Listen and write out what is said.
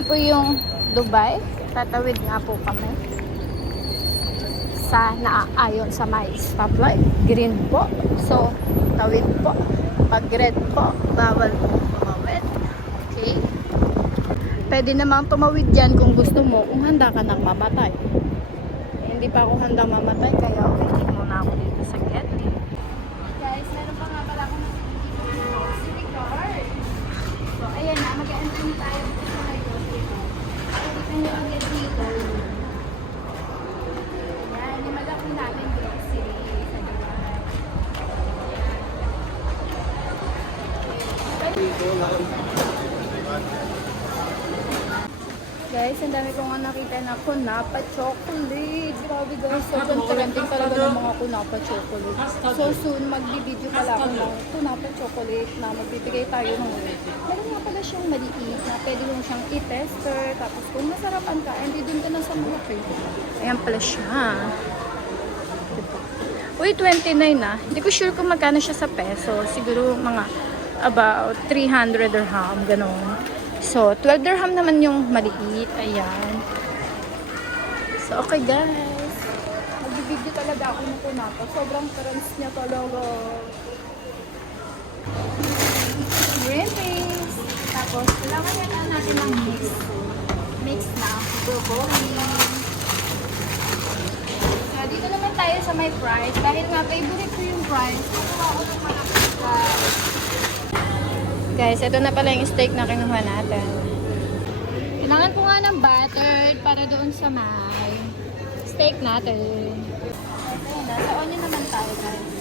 nga po yung Dubai. Tatawid nga po kami sa naaayon sa may stoplight. Green po. So, tawid po. Pag red po, bawal po tumawid. Okay? Pwede namang tumawid dyan kung gusto mo, kung handa ka nang mamatay. Hindi pa ako handang mamatay, kaya waiting muna ako dito sa gate. Guys, meron pa nga pala akong city card. So, ayan na, mag-entry tayo sa may grocery card. Dito nyo ang get dito. Ayan, yung malaki namin grocery sa Dubai. Guys, ang dami ko nga nakita na kunapa chocolate. Grabe guys, sobrang trending talaga ng mga kunapa chocolate. So soon, magbibideo pala ako ng kunapa chocolate na magbibigay tayo ng meron nga pala siyang maliit na pwede mo siyang i-tester. Tapos kung masarapan ka, hindi dun ka na sa malaki. Ayan pala siya. Diba? Uy, 29 na. Hindi ko sure kung magkano siya sa peso. Siguro mga about 300 dirham, ganon. So, 12 dirham naman yung maliit. Ayan. So, okay guys. Magbibideo talaga ako ng kunapa. Sobrang trends niya talaga. Shrimpies. Tapos, kailangan yan natin ng mix. Mix na broccoli. So, dito naman tayo sa may fries. Dahil nga, favorite ko yung fries. Kukuha ako ng malaking fries. Guys, ito na pala yung steak na kinuha natin. Kailangan ko nga ng buttered para doon sa may steak natin. Okay, nasa onion naman tayo guys.